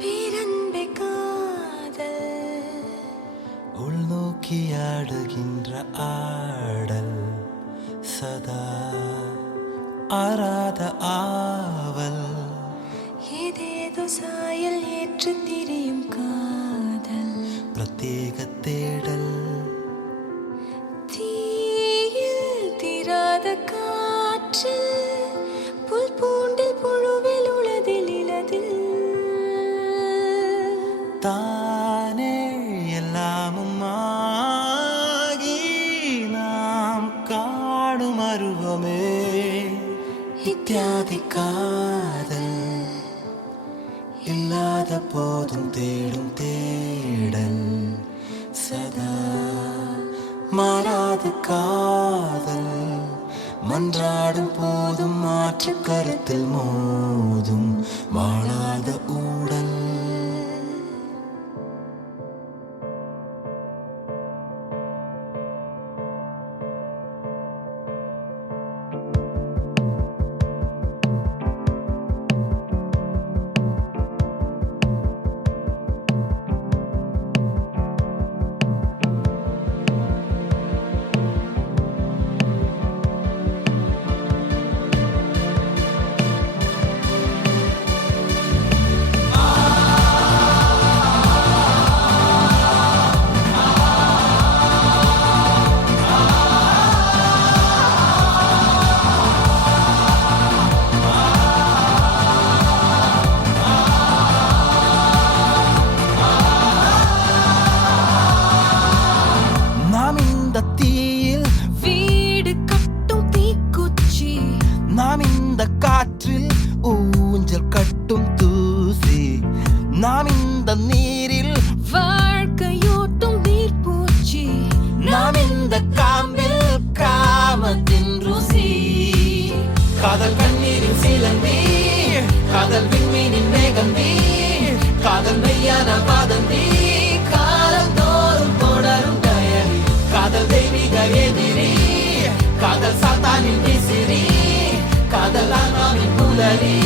பேரன்பே காதல் உள்நோக்கி ஆடுகின்ற ஆடல் சதா ஆராத ஆவல் ஏதேதோ சாயல் ஏற்று திரியும் காதல் பிரத்யேக தேடல் தீயில் தீராத காற்றில் புல் பூண்டில் புழுவில் உளதில் இலதில் தானே எல்லாமும் ஆகி நாம் காணும் அருவமே இத்தியாதி காதல் இல்லாத போதும் தேடும் தேடல் சதா மாறாத காதல் மன்றாடும் போதும் மாற்று கருத்தில் மோதும் வாழாத ஊடல். தீயில் வீடு கட்டும் தீக்குச்சி நாம் இந்த காற்றில் ஊஞ்சல் கட்டும் தூசி நாம் இந்த நீரில் வாழ்க்கையோட்டும் நீர்ப்பூச்சி நாம் இந்த காம்பில் காமத்தின் ருசி காதல் கண்ணீரின் சிலந்தி காதல் விண்மீனின் மேகந்தி காதல் மெய்யான பாதந்தி காலம் தோறும் தொடரும் டயரி காதல் தெய்வீக எதிரி காதல் சாத்தானின் விசிறி காதல் ஆன்மாவின் புலரி